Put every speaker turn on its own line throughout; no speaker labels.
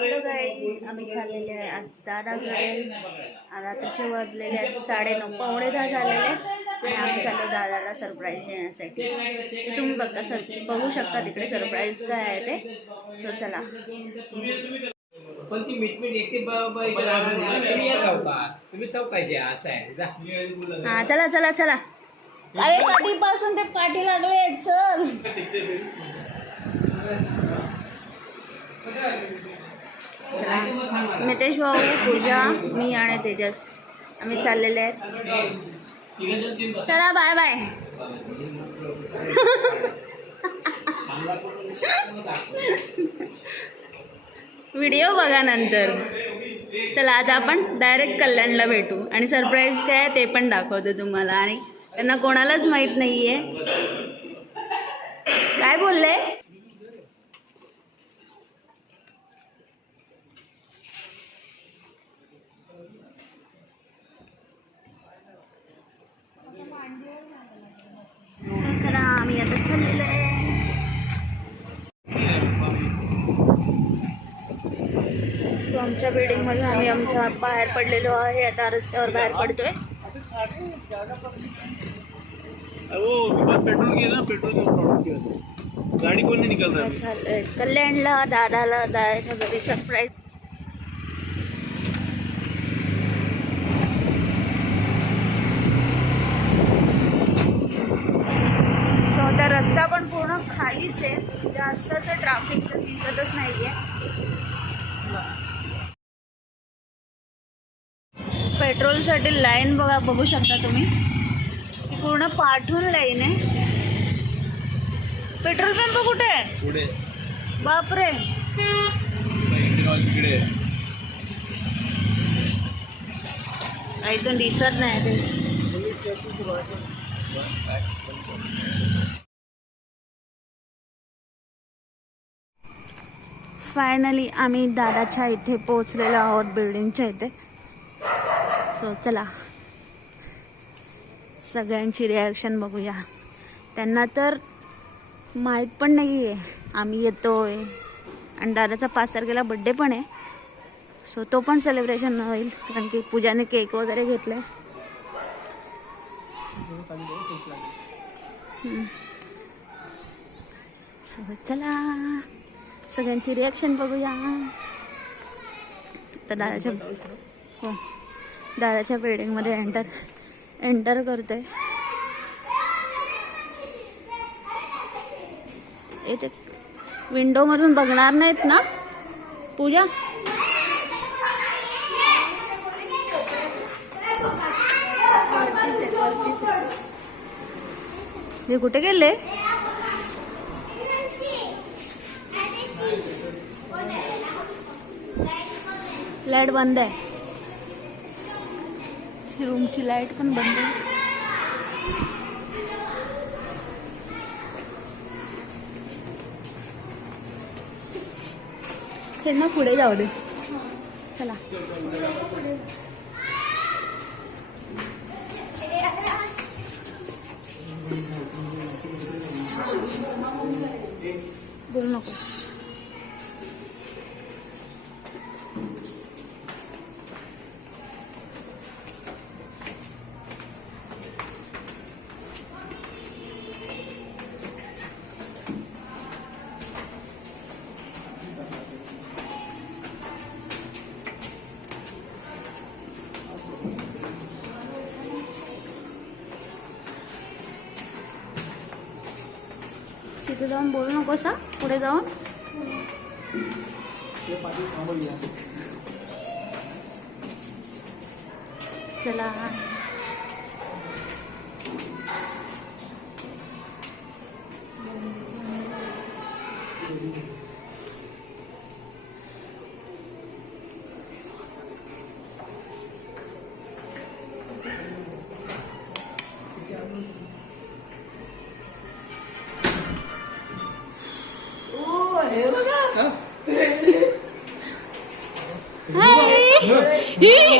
Hello guys आम्ही चाललेले आहे आज दादाकडे रात्रीचे वाजलेले आहेत साडेनऊ पावणे दहा झालेले आणि आम्ही चाललो दादाला सरप्राईज देण्यासाठी तुम्ही बघता सर बघू शकता तिकडे सरप्राईज काय आहे ते सो चला
पण ती मिटमिट एकटी तुम्ही सावकाश असं आहे
हा चला चला चला अरे कधीपासून ते पाठी लागले चल नितेश भाऊ पूजा मी आणि तेजस आम्ही चाललेले आहेत चला बाय बाय व्हिडिओ बघा नंतर चला आता आपण डायरेक्ट कल्याणला भेटू आणि सरप्राईज काय आहे ते पण दाखवतो तुम्हाला आणि त्यांना कोणालाच माहीत नाही आहे काय बोलले आमच्या मध्ये आम्ही आमच्या बाहेर पडलेलो आहे आता रस्त्यावर बाहेर पडतोय
पेट्रोल पेट्रोल गाडी
कल्याणला दादाला दादा घरी सरप्राईज रस्ता पण पूर्ण खालीच आहे जास्त असं ट्राफिक दिसतच नाही आहे साठी लाईन बघा बघू शकता तुम्ही ती पूर्ण पाठवून लाईन आहे पेट्रोल पंप कुठे आहे बापरे
काही
तो दिसत नाही ते फायनली आम्ही दादाच्या इथे पोहोचलेलो आहोत बिल्डिंगच्या इथे सो चला सगळ्यांची रिॲक्शन बघूया त्यांना तर माहीत पण नाही आहे आम्ही येतोय आणि दादाचा पाच तारखेला बड्डे पण आहे सो तो पण सेलिब्रेशन होईल कारण की पूजाने केक वगैरे घेतलाय सो चला सगळ्यांची रिॲक्शन बघूया तर दादाच्या हो दादाच्या बिल्डिंगमध्ये एंटर एंटर करते विंडो मधून बघणार नाहीत ना पूजा हे कुठे गेले लाईट बंद आहे रूमची लाईट पण बंद त्यांना पुढे जाऊ दे चला बोल नको जाऊन बोलू नको हा पुढे जाऊन चला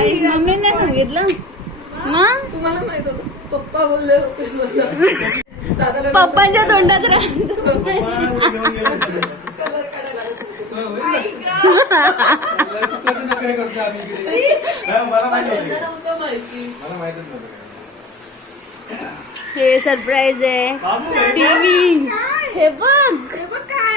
आई नाही सांगितलं मग
तुम्हाला माहित होत पप्पा बोलले होते
पप्पांच्या तोंडात हे सरप्राईज आहे टीव्ही हे बघ हे
काय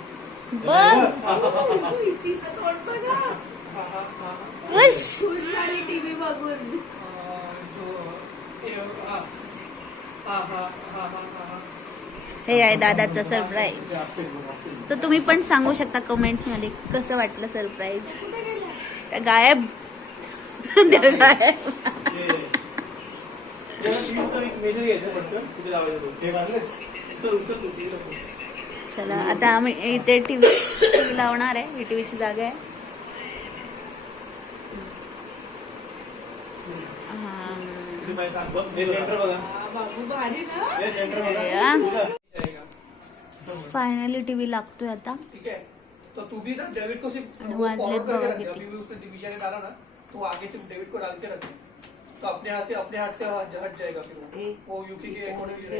हे आहे दादाचा सरप्राईज सो तुम्ही पण सांगू शकता कमेंट्स मध्ये कसं वाटलं सरप्राईज गायब गायब चला आता आम्ही इथे टीव्ही टीव्ही लावणार आहे ही टी ची जागा आहे फायनली टीव्ही लागतोय आता
ठीक आहे आगे डेबिट को तो अपने हाथ से अपने हाथ से हट जाएगा फिर के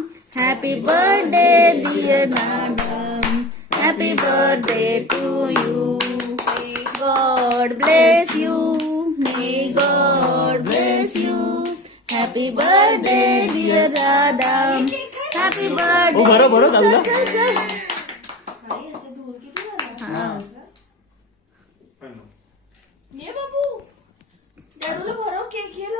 Happy birthday, dear Nana.
Happy birthday to
you. May God bless
you. May
God bless
you. Happy birthday, dear Nana. Happy birthday.
Oh,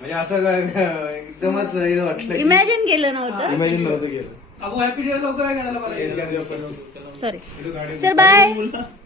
म्हणजे
असं काय एकदमच हे वाटलं
इमॅजिन केलं नव्हतं
इमॅजिन नव्हतं केलं
अबो हॅपी डे लवकर आहे
का
सॉरी चल बाय